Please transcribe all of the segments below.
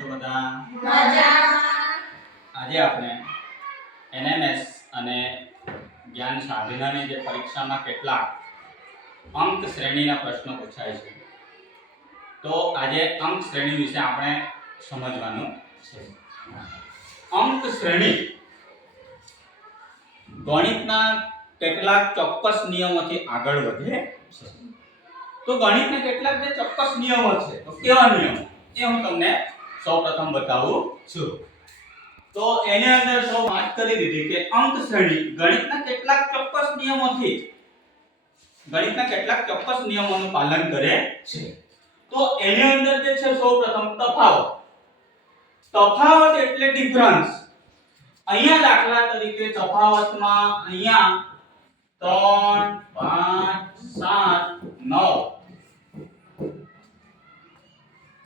છો બધા? મજામાં. આજે આપણે એનએમએસ અને જ્ઞાન સાધનાની જે પરીક્ષામાં કેટલા અંક શ્રેણીના પ્રશ્નો પૂછાય છે. તો આજે અંક શ્રેણી વિશે આપણે સમજવાનું છે. અંક શ્રેણી ગણિતના કેટલાક ચોક્કસ નિયમોથી આગળ વધે છે. તો ગણિતના કેટલાક જે ચોક્કસ નિયમો છે તો કેવા નિયમો? એ હું તમને સૌપ્રથમ બતાવું છું. તો એની અંદર સૌ વાત કરી દીધી કે અંક શ્રેણી ગણિતના કેટલાક ચોક્કસ નિયમોથી ગણિતના કેટલાક ચોક્કસ નિયમોનું પાલન કરે છે. તો એની અંદર જે છે સૌ પ્રથમ તફાવત. તફાવત એટલે ડિફરન્સ અહીંયા દાખલા તરીકે તફાવતમાં અહીંયા 3 5 7 9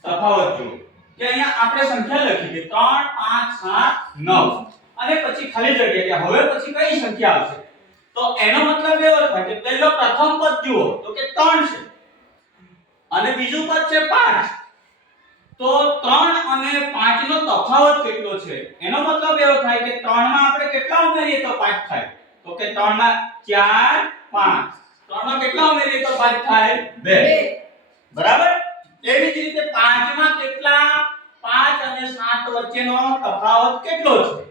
તફાવત જુઓ. કે અહીંયા આપણે સંખ્યા લખી કે 3 5 7 9 અને પછી ખાલી જગ્યા કે હવે પછી કઈ સંખ્યા આવશે? તો એનો મતલબ એવો થાય કે પહેલો પ્રથમ પદ જુઓ તો કે 3 છે. અને બીજું પદ છે 5 તો 3 અને 5 નો તફાવત કેટલો છે? એનો મતલબ એવો થાય કે 3 માં આપણે કેટલા ઉમેરીએ તો 5 થાય. તો કે 3 માં 4 5 3 માં કેટલા ઉમેરીએ તો 5 થાય? 2 બરાબર? એવી જ રીતે 5 માં કેટલા? 5 અને 7 વચ્ચેનો તફાવત કેટલો છે?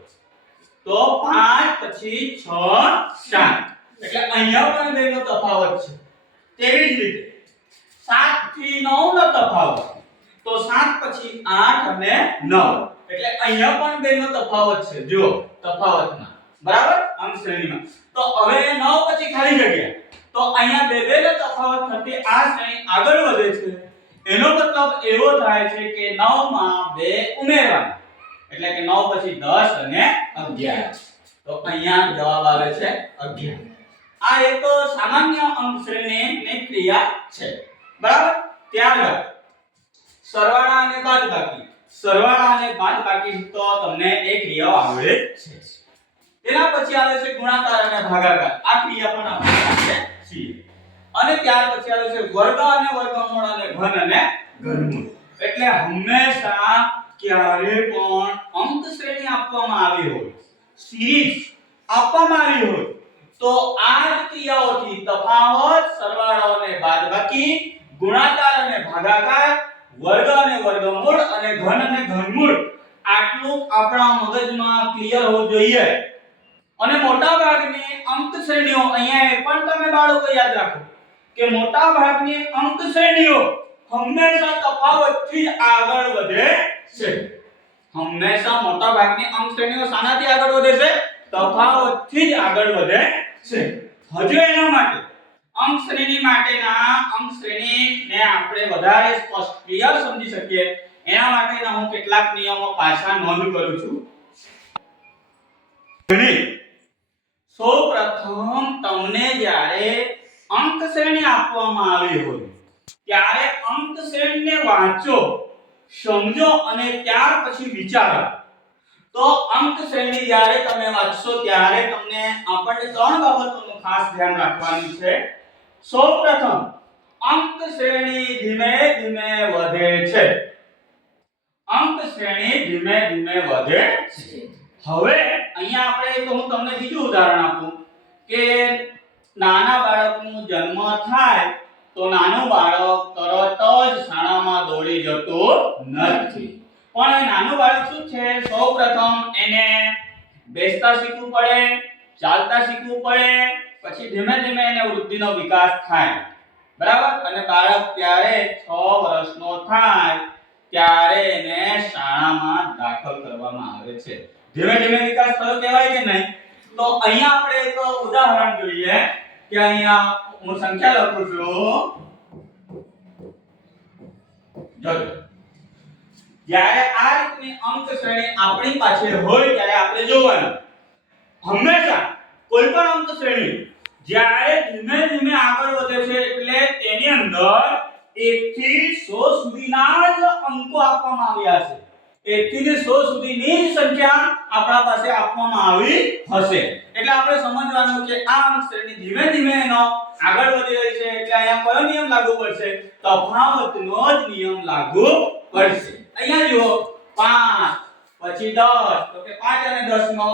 તો 5 પછી 6 7 એટલે અહીંયા પણ બેનો તફાવત છે. તેવી જ રીતે 7 થી 9 નો તફાવત. તો 7 પછી 8 અને 9 એટલે અહીંયા પણ બેનો તફાવત છે. જો તફાવતમાં. બરાબર? અંક શ્રેણીમાં. તો હવે 9 પછી ખાલી જગ્યા. તો અહીંયા બે બેનો તફાવત થતી આ શ્રેણી આગળ વધે છે. એનો મતલબ એવો થાય છે કે 9 માં 2 ઉમેરવાનું. એટલે કે 9 પછી 10 અને 11 તો અહીંયા જવાબ આવે છે 11 આ એક સામાન્ય અંક શ્રેણીની ક્રિયા છે. બરાબર? ત્યારબાદ સરવાળા અને બાદબાકી. સરવાળા અને બાદબાકી તો તમને એ ક્રિયાઓ આવડે છે. તેના પછી આવે છે ગુણાકાર અને ભાગાકાર. આ ક્રિયા પણ આપણે છીએ. અને ત્યાર પછી આવે છે વર્ગ અને વર્ગમૂળ અને ઘન અને ઘનમૂળ. એટલે હંમેશા ક્યારે પણ અંક શ્રેણી આપવામાં આવી હોય, સિરીઝ આપવામાં આવી હોય, તો આ ક્રિયાઓથી તફાવત, સરવાળો અને બાદબાકી, ગુણાકાર અને ભાગાકાર, વર્ગ અને વર્ગમૂળ અને ઘન અને ઘનમૂળ. આટલું આપણા મગજમાં ક્લિયર હોવું જોઈએ. અને મોટા ભાગની અંક શ્રેણીઓ અહીંયા એ પણ તમે બાળકો યાદ રાખો. કે મોટા ભાગની અંક શ્રેણીઓ હંમેશા તફાવતથી આગળ વધે છે. હંમેશા મોટા ભાગની અંક શ્રેણીઓ શાનાથી આગળ વધે છે? તફાવતથી જ આગળ વધે છે. હજુ એના માટે અંક શ્રેણી માટેના અંક શ્રેણીને આપણે વધારે સ્પષ્ટ, ક્લિયર સમજી શકીએ. એના માટેના હું કેટલાક નિયમો પાછા નોંધ કરું છું. સૌ સૌપ્રથમ તમને જ્યારે અંક શ્રેણી આપવામાં આવી હોય. ત્યારે અંક શ્રેણીને વાંચો, સમજો અને ત્યાર પછી વિચારો. તો અંક શ્રેણી જ્યારે તમે વાંચશો ત્યારે તમને આપણને ત્રણ બાબતોનું ખાસ ધ્યાન રાખવાનું છે. સૌપ્રથમ, અંક શ્રેણી ધીમે ધીમે વધે છે. અંક શ્રેણી ધીમે ધીમે વધે છે. હવે અહીંયા આપણે તો હું તમને બીજું ઉદાહરણ આપું કે નાના બાળકનું જન્મ થાય તો નાનું બાળક તરત જ શાળામાં દોડી જતું નથી. પણ નાનું બાળક શું છે? સૌપ્રથમ એને બેસતા શીખવું પડે, ચાલતા શીખવું પડે, પછી ધીમે ધીમે એને વૃદ્ધિનો વિકાસ થાય. બરાબર? અને બાળક ત્યારે 6 વર્ષનો થાય ત્યારે એને શાળામાં દાખલ કરવામાં આવે છે. ધીમે ધીમે વિકાસ થયો કહેવાય કે નહીં? તો અહીંયા આપણે એક ઉદાહરણ જોઈએ. કે અહીંયા હું સંખ્યા લખું છું. જોજો જ્યારે આ રીતની અંક શ્રેણી આપણી પાસે હોય ત્યારે આપણે જોવાનું. હંમેશા કોઈ પણ અંક શ્રેણી જ્યારે ધીમે ધીમે આગળ વધે છે એટલે તેની અંદર 1 થી 100 સુધીના જ અંકો આપવામાં આવ્યા છે. 1 થી 100 સુધીની સંખ્યા આપણા પાસે આપવામાં આવી હશે. એટલે આપણે સમજવાનું કે આ ધીમે ધીમે આગળ વધી રહી છે. એટલે અહીંયા કયો નિયમ લાગુ પડશે? તફાવતનો જ નિયમ લાગુ પડશે. અહીંયા જુઓ પછી 10 તો કે 5 અને 10 નો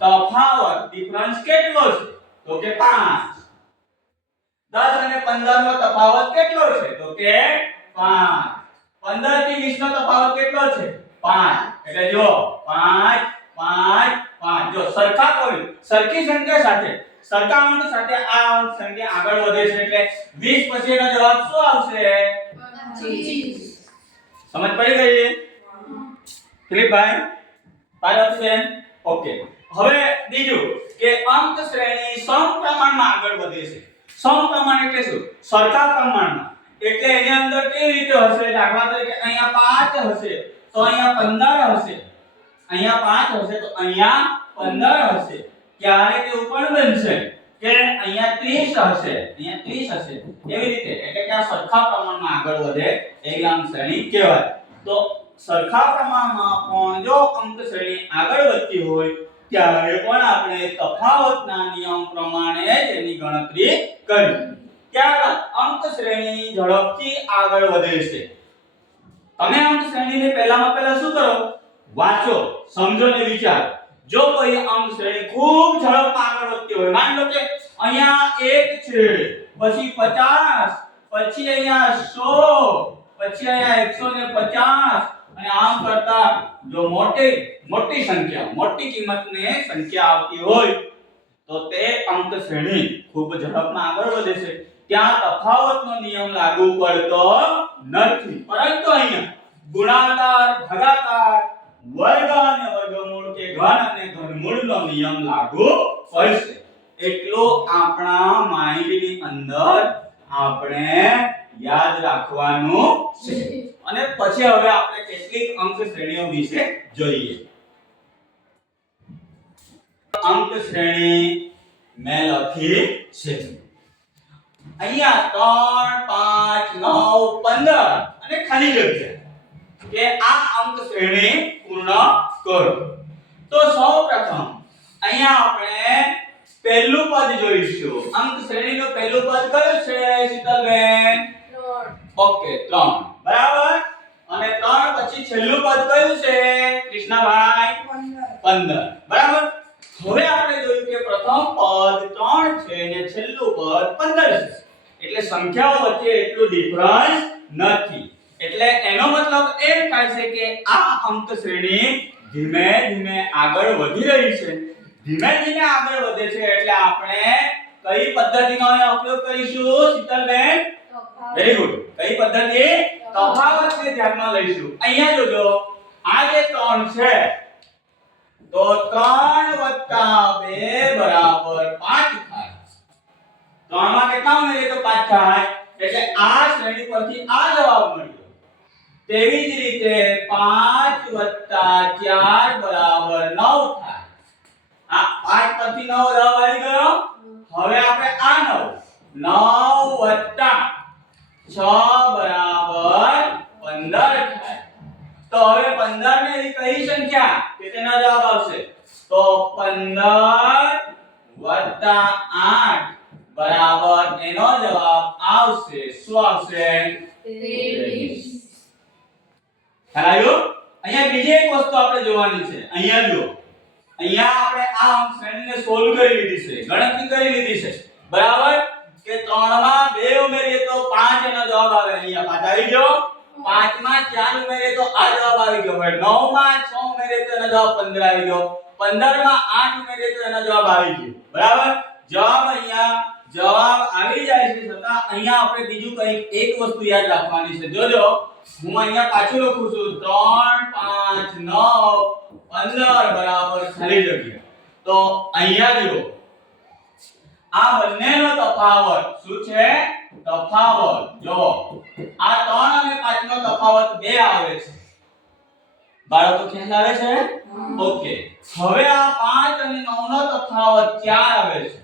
તફાવત. ડિફરન્સ કેટલો છે? તો કે 5 10 અને 15 નો તફાવત કેટલો છે? તો કે 5 15 થી 20 નો તફાવત કેટલો છે? 5 એટલે જો 5 5 5 જો સરખા કોઈ સરખી સંખ્યા સાથે. સરખા અંક સાથે આ અંક સંખ્યા આગળ વધે છે એટલે 20 પછી એનો જવાબ શું આવશે? પચીસ. સમજ પડી ગઈ? દિલીપભાઈ તારી ઓપ્શન ઓકે. હવે બીજું કે અંક શ્રેણી સમપ્રમાણમાં આગળ વધે છે. સમપ્રમાણ એટલે શું? સરખા પ્રમાણમાં. એટલે એની અંદર કેવી રીતે હશે? દાખલા તરીકે અહીંયા 5 હશે. તો અહીંયા 15 હશે. અહીંયા 5 હશે, તો અહીંયા 15 હશે. ક્યારે એવું પણ બનશે. કે અહીંયા 30 હશે. અહીંયા 30 હશે. એવી રીતે. એટલે કે આ સરખા પ્રમાણમાં આગળ વધે એવી આમ શ્રેણી કહેવાય. તો સરખા પ્રમાણમાં પણ જો અંક શ્રેણી આગળ વધતી હોય, ત્યારે પણ આપણે તફાવતના નિયમ પ્રમાણે એની ગણતરી કરી. ત્યારબાદ અંક શ્રેણી ઝડપથી આગળ વધે છે. તમે અંક શ્રેણીને પહેલામાં પહેલા શું કરો? વાંચો, સમજો ને વિચારો. જો કોઈ અંક શ્રેણી ખૂબ ઝડપમાં આગળ વધતી હોય, માની લો કે અહીંયા 1 છે, પછી 50 પછી અહીંયા 100 પછી અહીંયા 150 અને આમ કરતા જો મોટી મોટી સંખ્યા, મોટી કિંમતને સંખ્યા આવતી હોય, તો તે અંક શ્રેણી ખૂબ ઝડપમાં આગળ વધે છે. ત્યાં તફાવતનો નિયમ લાગુ પડતો નથી. પરંતુ અહીંયા ગુણાકાર, ભાગાકાર, વર્ગ અને વર્ગમૂળ કે ઘન અને ઘનમૂળનો નિયમ લાગુ પડશે. એટલો આપણા માઇન્ડની અંદર આપણે યાદ રાખવાનું છે. અને પછી હવે આપણે કેટલીક અંક શ્રેણીઓ વિશે જોઈએ. અંક શ્રેણી મેં લખી છે. અહીંયા 3 5 9 15 અને ખાલી જગ્યા. કે આ અંક શ્રેણી પૂર્ણ કરો. તો સૌપ્રથમ અહીંયા આપણે પહેલું પદ જોઈશું. અંક શ્રેણીનો પહેલું પદ કયું છે શીતલબેન? ઓકે 3 બરાબર? અને 3 પછી છેલ્લું પદ કયું છે કૃષ્ણાભાઈ? 15 બરાબર? હવે આપણે પ્રથમ પદ 3 છે અને છેલ્લું પદ 15 છે. એટલે સંખ્યાઓ વચ્ચે એટલું ડિફરન્સ નથી. એટલે એનો મતલબ એમ થાય છે કે આ અંક શ્રેણી ધીમે ધીમે આગળ વધી રહી છે. ધીમે ધીમે આગળ વધે છે એટલે આપણે કઈ પદ્ધતિનો અહીંયા ઉપયોગ કરીશું? શીતલબેન? વેરી ગુડ કઈ પદ્ધતિ? તફાવતને ધ્યાનમાં લઈશું. અહીંયા જોજો આ જે ત્રણ છે તો 3 2 બરાબર 5 થાય. 3 માં કેટલા ઉમેરીએ તો 5 થાય? એટલે આ શ્રેણી પરથી આ જવાબ મળ્યો. તેવી જ રીતે 5 4 બરાબર 9 થાય. આ 5 પરથી 9 જવાબ આવી ગયો. હવે આપણે આ 9 9 વત્તા 6 બરાબર 15 થાય તો હવે 15 ને એવી કઈ સંખ્યા કે તેનો જવાબ આવશે? તો 15 8 બરાબર એનો જવાબ આવશે. શું આવશે? ખ્યાલ આવ્યો? અહીંયા બીજી એક વસ્તુ આપણે જોવાની છે. અહીંયા જો અહીંયા આપણે આ અંક સોલ્વ કરી લીધી છે. ગણતરી કરી લીધી છે. બરાબર? કે 3 માં 2 ઉમેરીએ તો 5 એનો જવાબ આવે. અહીંયા પાછા આવી ગયો. 5 માં 4 ઉમેરીએ તો આ જવાબ આવી ગયો. હવે 9 માં 6 ઉમેરીએ તો એનો જવાબ 15 આવી ગયો. પંદરમાં આઠ ઉમેરે તો એનો જવાબ આવી ગયો. બરાબર? જવાબ અહીંયા, જવાબ આવી જાય છે છતાં અહીંયા આપણે બીજું કંઈક એક વસ્તુ યાદ રાખવાની છે. જોજો, હું અહીંયા પાછું લખું છું. 3 5 9 15 બરાબર ખાલી જગ્યા. તો અહીંયા જુઓ. આ બંનેનો તફાવત શું છે? તફાવત. જો આ 3 અને 5 નો તફાવત 2 આવે છે. બાળકો ખ્યાલ આવે છે ઓકે. હવે આ 5 અને 9 નો તફાવત 4 આવે છે.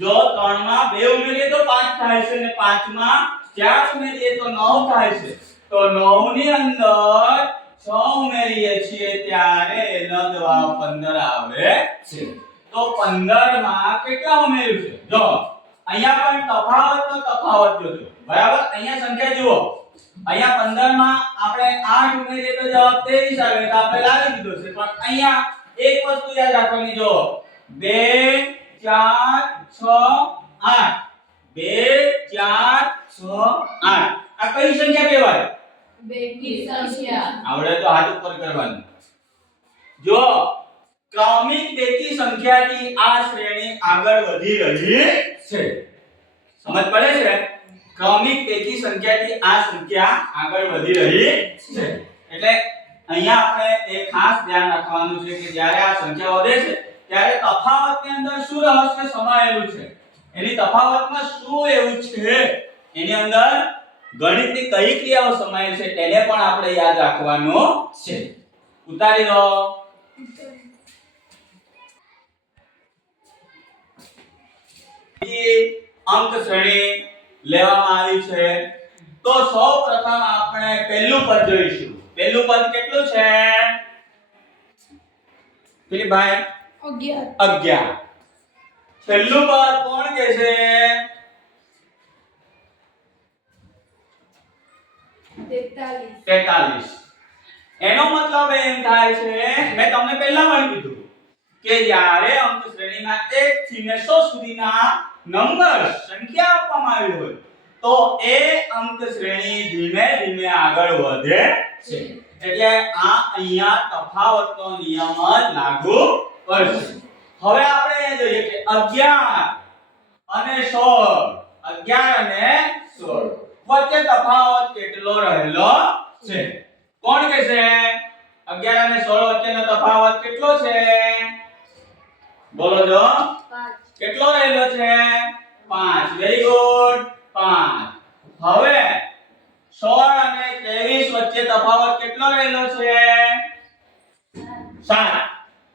જો 3 માં 2 ઉમેરીએ તો 5 થાય છે અને 5 માં 4 ઉમેરીએ તો 9 થાય છે. તો 9 ની અંદર 6 ઉમેરીએ છીએ ત્યારે એનો જવાબ 15 આવે છે. તો 15 માં કેટલા ઉમેર્યું છે? જો અહીંયા પણ તફાવતનો તફાવત જોજો. બરાબર? અહીંયા સંખ્યા જુઓ. અહીંયા 15 માં આપણે 8 ઉમેરીએ તો જવાબ 23 આવે તો આપણે લાવી દીધો છે. પણ અહીંયા એક વસ્તુ યાદ રાખવાની જો 2 4 6 8 2 4 6 8 આ કઈ સંખ્યા કહેવાય? બેકી સંખ્યા. આવડે તો હાથ ઉપર કરવાનું. જો ક્રમિક બેકી સંખ્યાની આ શ્રેણી આગળ વધી રહી. છે. સમજ પડે છે? ક્રમિક બેકી સંખ્યાથી આ સંખ્યા આગળ વધી રહી છે. એટલે અહીંયા આપણે એ ખાસ ધ્યાન રાખવાનું છે કે જ્યારે આ સંખ્યા વધે છે, ત્યારે તફાવતની અંદર શું રહસ્ય સમાયેલું છે? એની તફાવતમાં શું એવું છે? એની અંદર ગણિતની કઈ ક્રિયાઓ સમાયેલ છે, તેને પણ આપણે યાદ રાખવાનું છે. ઉતારી દો. અંક શ્રેણી લેવામાં આવી છે. તો સૌ પ્રથમ આપણે પહેલું પદ જોઈશું. પહેલું પદ કેટલું છે? દિલીપભાઈ ભાઈ અગિયાર. 11 છેલ્લું પદ કોણ કે છે? તેતાલીસ. એનો મતલબ એમ થાય છે મેં તમને પહેલા પણ કીધું. કે જ્યારે અંક શ્રેણીના 1 થી 100 સુધીના નંબર સંખ્યા આપવામાં આવી હોય, તો એ અંક શ્રેણી ધીમે ધીમે આગળ વધે છે. એટલે આ અહીંયા તફાવતનો નિયમ લાગુ પડશે. હવે આપણે જોઈએ કે 11 અને 16 11 અને 16 વચ્ચે તફાવત કેટલો રહેલો છે? કોણ કે છે 11 અને 16 વચ્ચેનો તફાવત કેટલો છે? બોલો જો. કેટલો રહેલો છે? 5 વેરી ગુડ 5 હવે 16 અને 23 વચ્ચે તફાવત કેટલો રહેલો છે? 7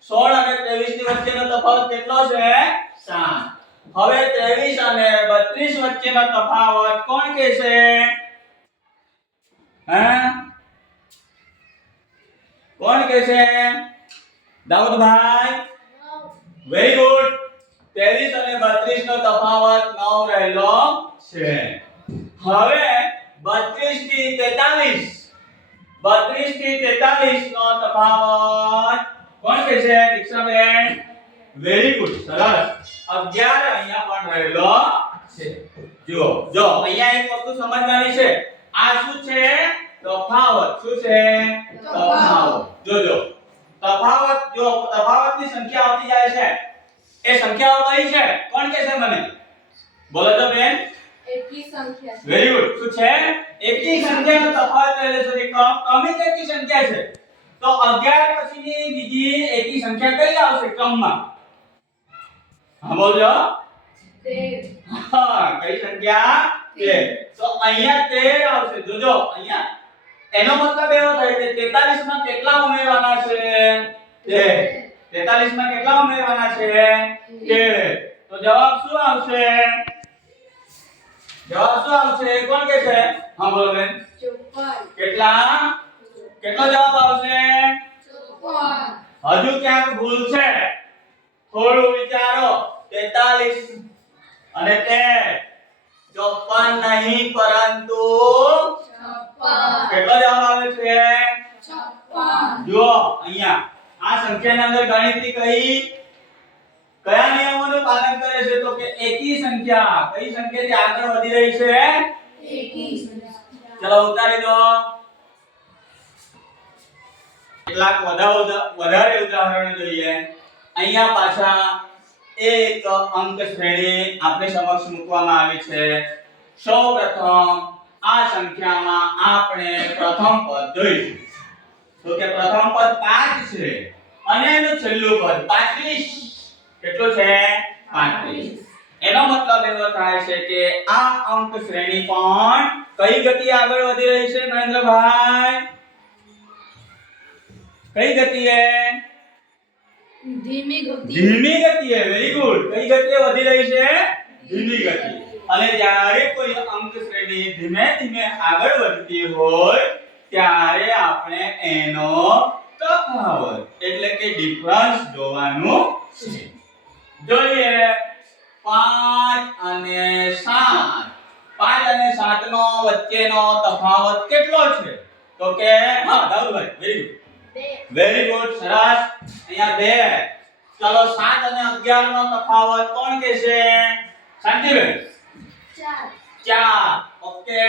16 અને 23 ની વચ્ચેનો તફાવત કેટલો છે? 7 હવે 23 અને 32 વચ્ચેનો તફાવત કોણ કે છે? હે? કોણ કે છે? દાઉદભાઈ. વેરી ગુડ 23 અને 32 નો તફાવત 9 રહેલો છે. હવે 32 થી 43 32 થી 43 નો તફાવત કોણ કે છે, દીક્ષાબેન? વેરી ગુડ સરસ. 11 અહીંયા પણ રહેલો છે. જુઓ જો અહીંયા એક વસ્તુ સમજવાની છે. આ શું છે? તફાવત. શું છે? તફાવત. જોજો તફાવત જો તફાવતની સંખ્યા આવતી જાય છે એ સંખ્યાઓ કઈ છે કોણ કે છે મને? બોલો તો બેન. એકી સંખ્યા વેરી ગુડ શું છે? એકી સંખ્યાનો તફાવત રહેલો છે કે ક્રમ- ક્રમિક સંખ્યા છે? તો 11 પછીની બીજી એકી સંખ્યા કઈ આવશે ક્રમમાં હા બોલજો. હા કઈ સંખ્યા? 13 તો અહીંયા 13 આવશે. જોજો અહીંયા એનો મતલબ એવો થાય કે 43 માં કેટલા ઉમેરવાના છે? 13 43 માં કેટલા ઉમેરવાના છે? 13 તો જવાબ શું આવશે? જવાબ શું આવશે? કોણ કે છે? હા બોલો બેન. ચોપન કેટલા? કેટલો જવાબ આવશે? ચોપન હજુ ક્યાંક ભૂલ છે. થોડું વિચારો. 43 અને 13 ચોપન નહીં પરંતુ કેટલો જવાબ આવે છે? 56 જો અહીંયા. આ સંખ્યાની અંદર ગણિતની કઈ કયા નિયમોનું પાલન કરે છે? તો કે એકી સંખ્યા. કઈ સંખ્યાથી આગળ વધી રહી છે? એકી ચલો ઉતારી દો. કેટલાક વધારે વધારે ઉદાહરણો જોઈએ. અહીંયા પાછા એક અંક શ્રેણી આપણી સમક્ષ મૂકવામાં આવી છે. સૌપ્રથમ આ સંખ્યામાં આપણે પ્રથમ પદ જોઈશું. તો કે પ્રથમ પદ 5 છે અને એનું છેલ્લું પદ 35 કેટલું છે? 35 એનો મતલબ એવો થાય છે કે આ અંક શ્રેણી પણ કઈ ગતિ આગળ વધી રહી છે મહેન્દ્રભાઈ? કઈ ગતિએ? ધીમી ગતિ. ધીમી ગતિએ. વેરી ગુડ કઈ ગતિએ વધી રહી છે? ધીમી ગતિ. અને જ્યારે કોઈ અંક શ્રેણી ધીમે ધીમે આગળ વધતી હોય ત્યારે આપણે એનો તફાવત એટલે કે ડિફરન્સ જોવાનું છે. જોઈએ 5 અને 7 5 અને 7 સાતનો વચ્ચેનો તફાવત કેટલો છે? તો કે હા દાઉદભાઈ વેરી ગુડ બે. વેરી ગુડ સરસ. અહીંયા બે. ચલો 7 અને 11 નો તફાવત કોણ કે છે? શાંતિબેન. ચાર. ઓકે.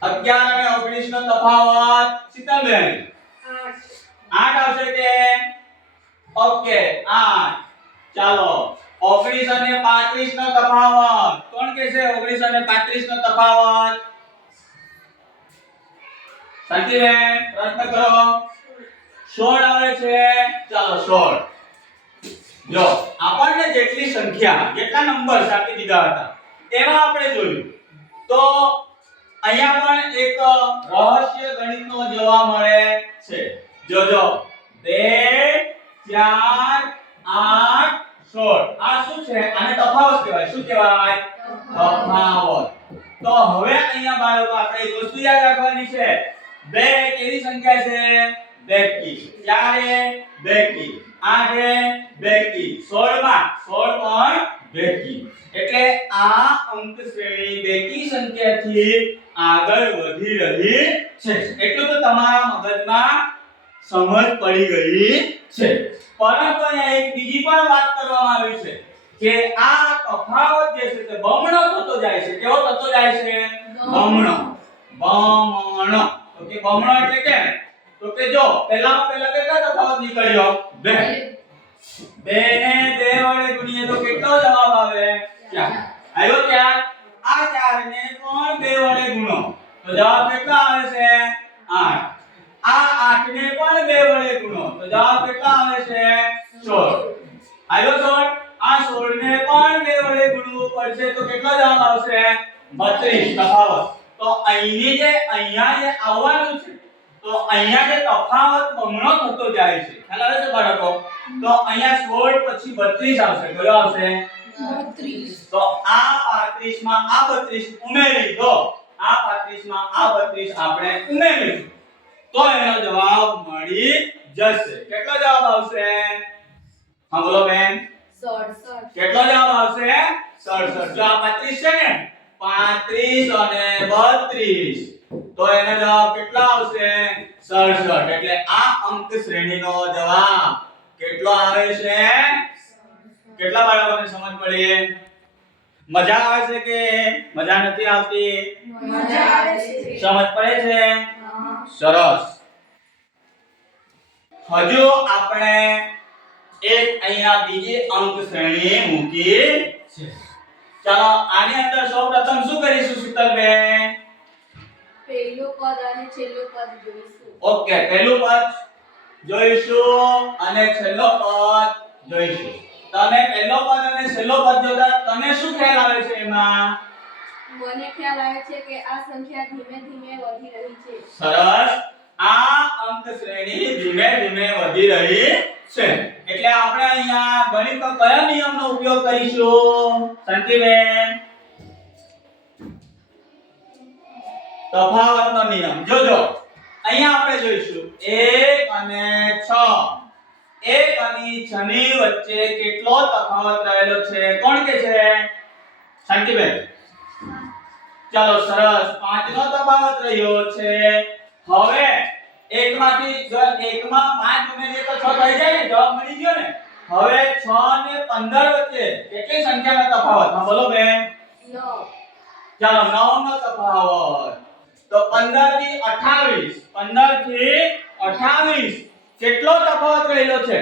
11 અને 19 નો તફાવત શીતલબેન આઠ 8 આવશે કે? ઓકે 8 ચાલો. 19 અને 35 નો તફાવત. કોણ કે છે 19 અને 35 નો તફાવત? શાંતિબેન પ્રયત્ન કરો સોળ આવે છે. ચાલો, સોળ. જો, આપણને જેટલી સંખ્યા, જેટલા નંબર આપી દીધા હતા એમાં આપણે જોયું. તો અહીંયા પણ એક રહસ્ય ગણિતનો જોવા મળે છે. જોજો 2 4 8 16 આ શું છે? આને તફાવત કહેવાય. શું કહેવાય? તફાવત. તો હવે અહીંયા બાળકો આપણે વસ્તુ યાદ રાખવાની છે. બે કેવી સંખ્યા છે? બેકી ચારે બેકી આઠે બેકી 16 માં 16 પણ બેકી એટલે આ અંક શ્રેણી બેકી સંખ્યાથી આગળ વધી રહી છે. એટલું તો તમારા મગજમાં સમજ પડી ગઈ છે. પરંતુ અહીંયા એક બીજી પણ વાત કરવામાં આવી છે કે આ તફાવત જે છે તે બમણો થતો જાય છે. કેવો થતો જાય છે? બમણો. બમણો. તો કે બમણો એટલે કે તો કે જો, પહેલામાં પહેલા કેટલા તફાવત નીકળ્યો? બે. બે ને બે વડે ગુણીએ તો કેટલો જવાબ આવે? ચાર. આવ્યો ચાર? આ ચાર ને પણ બે વડે ગુણો? તો જવાબ કેટલો આવે છે? આઠ. આ આઠ ને પણ બે વડે ગુણો? તો જવાબ કેટલો આવે છે? સોળ. આવ્યો સોળ? આ સોળ ને પણ બે વડે ગુણવું પડશે? તો કેટલો જવાબ આવશે? બત્રીસ. તફાવત. તો અહીંની જે, અહીંયા જે આવવાનું છે તો અહીંયા જે તફાવત બમણો થતો જાય છે. ખ્યાલ આવે છે બાળકો? તો અહીંયા 16 પછી 32 આવશે. કયો આવશે? તો આ 35 માં આ 32 ઉમેરી દો. આ 35 માં આ 32 આપણે ઉમેરીશું. તો એનો જવાબ મળી જશે. કેટલો જવાબ આવશે? હા બોલો બેન. કેટલો જવાબ આવશે? 67 જો આ 35 છે ને 35 અને 32 તો એનો જવાબ કેટલો આવશે? 67 એટલે આ અંક શ્રેણીનો જવાબ કેટલો આવે છે? કેટલા બાળકોને સમજ પડી મજા આવે છે કે મજા નથી આવતી? મજા આવે છે. સમજ પડે છે. સરસ. હજુ આપણે એક અહીંયા બીજી અંક શ્રેણી મૂકી છે. ચાલો આની અંદર સૌપ્રથમ શું કરીશું શીતલબેન? પહેલું પદ અને છેલ્લું પદ જોઈશું. ઓકે પહેલું પદ જોઈશું અને છેલ્લો પદ જોઈશું. તમે પહેલો પદ અને છેલ્લો પદ જોતા તમને શું ખ્યાલ આવે છે એમાં? મને ખ્યાલ આવે છે કે આ સંખ્યા ધીમે ધીમે વધી રહી છે. સરસ. આ અંક શ્રેણી ધીમે ધીમે વધી રહી છે. એટલે આપણે અહીંયા ગણિતનો કયા નિયમનો ઉપયોગ કરીશું? શાંતિબેન. તફાવતનો નિયમ. જોજો. અહીંયા આપણે જોઈશું. 1 અને 6 1 અને 6 ની વચ્ચે કેટલો તફાવત રહેલો છે? કોણ કે છે? શાંતિબેન. ચાલો સરસ. પાંચ નો તફાવત રહ્યો છે. હવે એકમાંથી જો એકમાં પાંચ ઉમેરીએ તો છ થઈ જાય ને? જવાબ મળી ગયો ને? હવે 6 ને 15 વચ્ચે કેટલી સંખ્યાનો તફાવત હા બોલો બેન. 9 ચાલો 9 નો તફાવત. તો 15 થી 28 15 થી 28 કેટલો તફાવત રહેલો છે?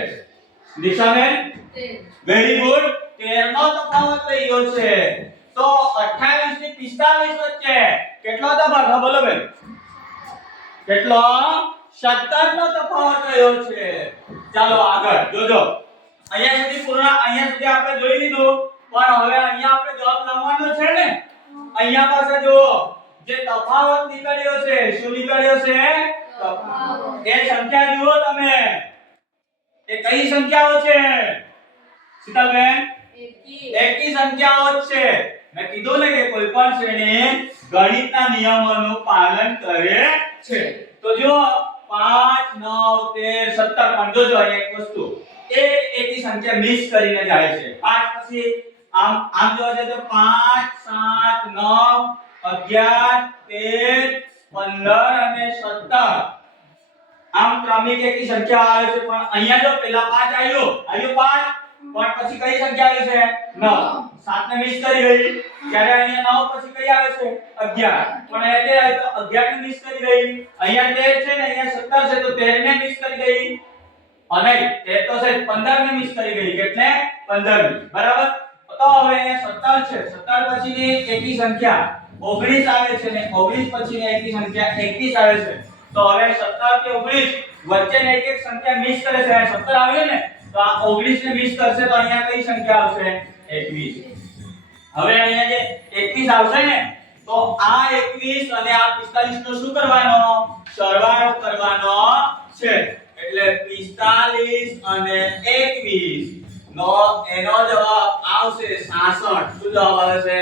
દિશાબેન 13 વેરી ગુડ 13 નો તફાવત રહ્યો છે. તો 28 થી 45 વચ્ચે કેટલો તફાવત? હા બોલો બેન. કેટલો? 17 નો તફાવત રહ્યો છે. ચાલો આગળ જોજો. અહીંયા સુધી પૂર્ણ અહીંયા સુધી આપણે જોઈ લીધું. પણ હવે અહીંયા આપણે જવાબ લાવવાનો છે ને? અહીંયા પાસે જુઓ. જે તફાવત નીકળ્યો છે શું નીકળ્યો છે? તફાવત. એ સંખ્યા જુઓ તમે. એ કઈ સંખ્યાઓ છે? સીતાબેન? એકી. સંખ્યાઓ છે. મેં કીધું ને કે કોઈ પણ શ્રેણી ગણિતના નિયમોનું પાલન કરે છે. તો જો 5 9 13 17 પણ જોજો એક વસ્તુ. એક એકી સંખ્યા મિસ કરીને જાય છે. 5 પછી આમ આમ જોવા જાય તો 5 7 9 અગિયાર, તેર, પંદર અને સત્તર. આમ ક્રમિક એકી સંખ્યા આવે છે, પણ અહીંયા જો પેલા પાંચ આવ્યો આવ્યો પાંચ, પણ પછી કઈ સંખ્યા આવી છે? નવ. સાત ને મિસ કરી ગઈ. ત્યારે અહીંયા નવ, પછી કઈ આવે છે? અગિયાર. પણ એ તે આવી, તો અગિયાર ને મિસ કરી ગઈ. અહીંયા તેર છે ને, અહીંયા સત્તર છે, તો તેર ને મિસ કરી ગઈ. અને તેર તો છે પંદર ને મિસ કરી ગઈ. કેટલે? પંદર બરાબર? તો હવે અહીંયા સત્તર છે. સત્તર પછીની એકી સંખ્યા ઓગણીસ આવે છે ને ઓગણીસ પછીની એકી સંખ્યા એકવીસ આવે છે. તો હવે સત્તર કે ઓગણીસ વચ્ચેની એક એક સંખ્યા મિસ કરે છે. સત્તર આવ્યો ને, તો આ ઓગણીસ ને મિસ કરશે તો અહીંયા કઈ સંખ્યા આવશે? એકવીસ. હવે અહીંયા જે 21 આવશે ને, તો આ 21 અને આ 45 નો શું કરવાનો? સરવાળો કરવાનો છે. એટલે 45 અને 21 નો એનો જવાબ આવશે 66 શું જવાબ આવે છે?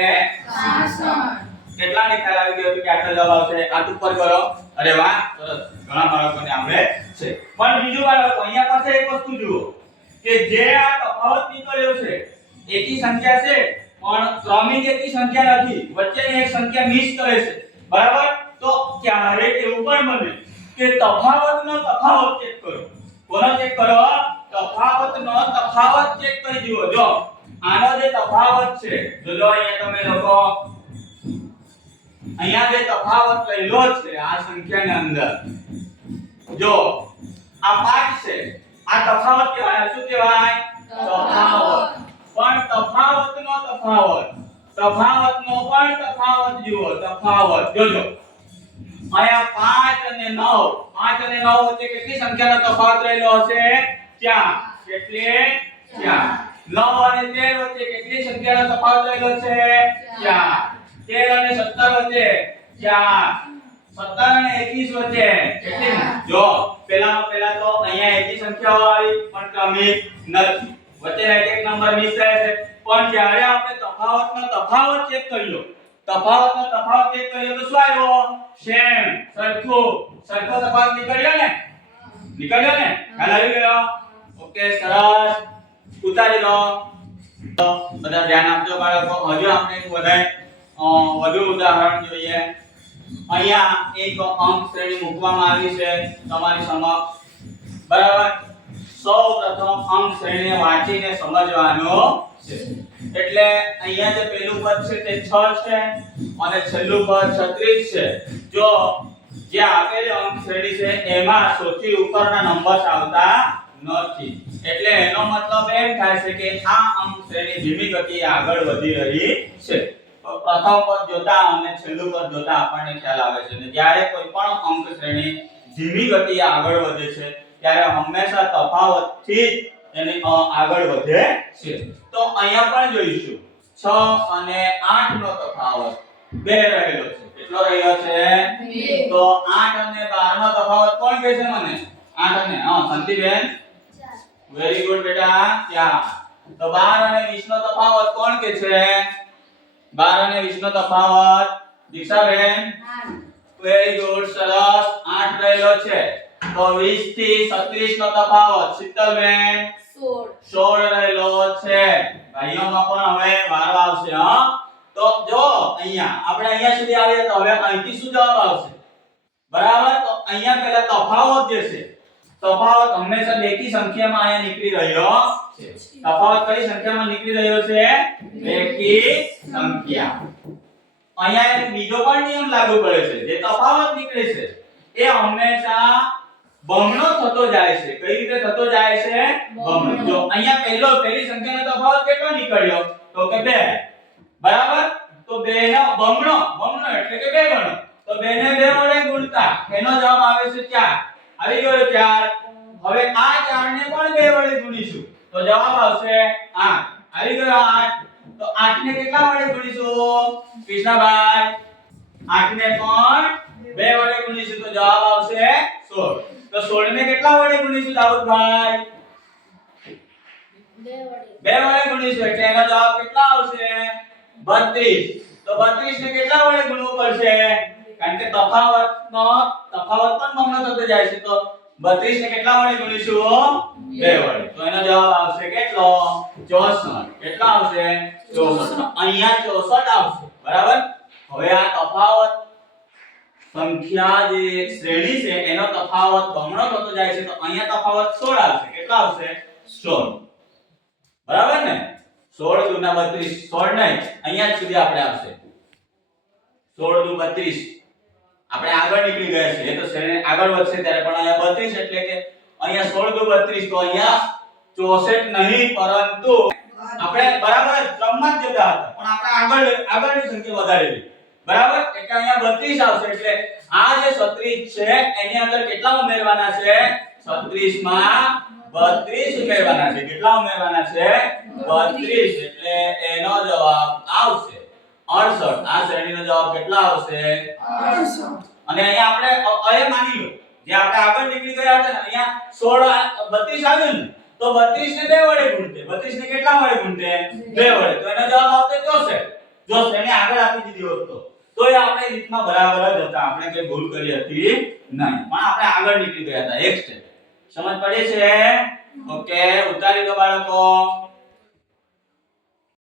કેટલા નિકાલ આવી ગયો કે આટલો જવાબ આવશે? હાથ ઉપર કરો. અરે વાહ સરસ. ઘણા બાળકોને આવડે છે. પણ બીજું બાળકો અહીંયા પાસે એક વસ્તુ જુઓ કે જે આ તફાવત નીકળ્યો છે એકી સંખ્યા છે પણ ક્રમિક એકી સંખ્યા નથી. વચ્ચેની એક સંખ્યા મિસ કરે છે. બરાબર? તો ક્યારેક એવું પણ બને કે તફાવતનો તફાવત ચેક કરો. કોનો ચેક કરો? નો તફાવત ચેક કરી જુઓ. જો આનો જે તફાવત છે જો જો અહીંયા તમે લોકો અહીંયા જે તફાવત લઈલો છે, આ સંખ્યાની અંદર. જો આ પાંચ છે, આ તફાવત કહેવાય, શું કહેવાય? તફાવત. પણ તફાવતનો તફાવત, તફાવતનો પણ તફાવત જુઓ, તફાવત. જોજો અહીંયા 5 અને 9 5 અને નવ વચ્ચે કેટલી સંખ્યાનો તફાવત રહેલો હશે? 4 એટલે 4 9 અને 13 વચ્ચે કેટલી સંખ્યાનો તફાવત રહેલો છે? 4 13 અને 17 વચ્ચે? 4 17 અને 21 વચ્ચે? કેટલી જો, પહેલામાં પહેલા તો અહીંયા એકી સંખ્યાઓ આવી, પણ ક્રમિક નથી. વચ્ચે એક એક નંબર મિસ થાય છે. પણ જ્યારે આપણે તફાવતનો તફાવત ચેક કર્યો, તફાવતનો તફાવત ચેક કર્યો તો શું આવ્યો? સેમ સરખો. સરખો તફાવત નીકળ્યો ને? નીકળ્યો ને? ખ્યાલ આવી ગયો? ઓકે, સરસ. ઉતારી લો બધા ધ્યાન આપજો બાળકો. હજુ આપણે વધારે વધુ ઉદાહરણ જોઈએ. અહીંયા એક અંક શ્રેણી મૂકવામાં આવી છે તમારી સમક્ષ. બરાબર? સૌ પ્રથમ અંક શ્રેણી વાંચીને સમજવાનો છે. એટલે અહીંયા જે પહેલું પદ છે તે 6 છે અને છેલ્લું પદ 36 છે. જો જે આપેલી અંક શ્રેણી છે, એમાં સૌથી ઉપરના નંબર્સ આવતા નથી. એટલે એનો મતલબ એમ થાય છે કે આ અંક શ્રેણી ધીમી ગતિએ આગળ વધી રહી છે. પ્રથમ પદ જોતા અને છેલ્લું પદ જોતા આપણને ખ્યાલ આવે છે અને જ્યારે કોઈ પણ અંક શ્રેણી ધીમી ગતિએ આગળ વધે છે ત્યારે હંમેશા તફાવતથી જ એની આગળ વધે છે. તો અહીંયા પણ જોઈશું. 6 અને 8 નો તફાવત બે રહેલો છે. કેટલો રહ્યો છે? તો 8 અને 12 નો તફાવત કોણ કહે છે મને? 8 અને હા શાંતિબેન. વેરી ગુડ બેટા. ત્યાં. તો 12 અને 20 નો તફાવત કોણ કે છે? 12 અને 20 નો તફાવત દીક્ષાબેન? વેરી ગુડ સરસ. 8 રહેલો છે. તો 20 થી 36 નો તફાવત શીતલબેન? સોળ. સોળ રહેલો છે. ભાઈઓમાં પણ હવે વારો આવશે હા. તો જો અહીંયા આપણે અહીંયા સુધી આવીએ તો હવે અહીંથી શું જવાબ આવશે? બરાબર? તો અહીંયા પહેલા તફાવત જે છે તફાવત હંમેશા બેકી સંખ્યામાં અહીંયા નીકળી રહ્યો છે. તફાવત કઈ સંખ્યામાં નીકળી રહ્યો છે? બેકી સંખ્યા. અહીંયા બીજો પણ નિયમ લાગુ પડે છે. જે તફાવત નીકળે છે, એ હંમેશા બમણો થતો જાય છે. કઈ રીતે થતો જાય છે? બમણો. જો અહીંયા પહેલો, પહેલી સંખ્યાનો તફાવત કેટલો નીકળ્યો? તો કે 2 બરાબર? તો 2 નો બમણો. બમણો એટલે કે 2 ગણો. તો 2 ને 2 વડે ગુણતા. એનો જવાબ આવે છે 4 આવી ગયો 4 હવે આ 4 ને પણ 2 વડે ગુણીશું. તો જવાબ આવશે 8 આવી ગયો 8 તો 8 ને કેટલા વડે ગુણીશું? કૃષ્ણભાઈ 8 ને પણ 2 વડે ગુણીશું. તો જવાબ આવશે 16 તો 16 ને કેટલા વડે ગુણીશું દાઉદભાઈ? બે વડે. બે વડે ગુણીશું. એટલે એનો જવાબ કેટલા આવશે? 32 તો 32 ને કેટલા વડે ગુણવું પડશે? કારણ કે તફાવતનો તફાવત પણ બમણો થતો જાય છે. તો 32 ને કેટલા વડે ગુણીશું? બે વડે. તો એનો જવાબ આવશે કેટલો? 64 કેટલા આવશે? 64 તો અહીંયા 64 આવશે. બરાબર? હવે આ તફાવત સંખ્યા જે શ્રેણી છે, એનો તફાવત બમણો થતો જાય છે. તો અહીંયા તફાવત 16 આવશે. કેટલા આવશે? 16 બરાબર ને? 16 દુના 32 16 નહીં. અહીંયા સુધી આપણે આવશે. 16 દુ 32 આપણે આગળ નીકળી ગયા છીએ. તો શ્રેણી આગળ વધશે ત્યારે, પણ અહીંયા 32 એટલે કે અહીંયા 16 દુ 32 તો અહીંયા 64 નહીં, પરંતુ આપણે બરાબર ક્રમમાં જ જતા હતા. પણ આપણે આગળ, આગળની સંખ્યા વધારેલી. બરાબર? એટલે અહીંયા 32 આવશે. એટલે આ જે 36 છે, એની અંદર કેટલા ઉમેરવાના છે? 36 માં 32 ઉમેરવાના છે. કેટલા ઉમેરવાના છે? 32 એટલે એનો જવાબ આવશે. 68 આ શ્રેણીનો જવાબ કેટલા આવશે? અને અહીંયા આપણે અ માની લો. જે આપણે આગળ નીકળી ગયા હતા ને અહીંયા 16 32 આવ્યું ને તો 32 ને 2 વડે ગુણતે. 32 ને કેટલા વડે ગુણતે? 2 વડે. તો એનો જવાબ આવશે 64 જો શ્રેણી આગળ આપી દીધી હોત તો. તો એ આપણે રીતમાં બરાબર જ હતા. આપણે કઈ ભૂલ કરી હતી નહીં. પણ આપણે આગળ નીકળી ગયા હતા. એક સ્ટેપ સમજ પડી છે? ઓકે ઉતારી દો બાળકો.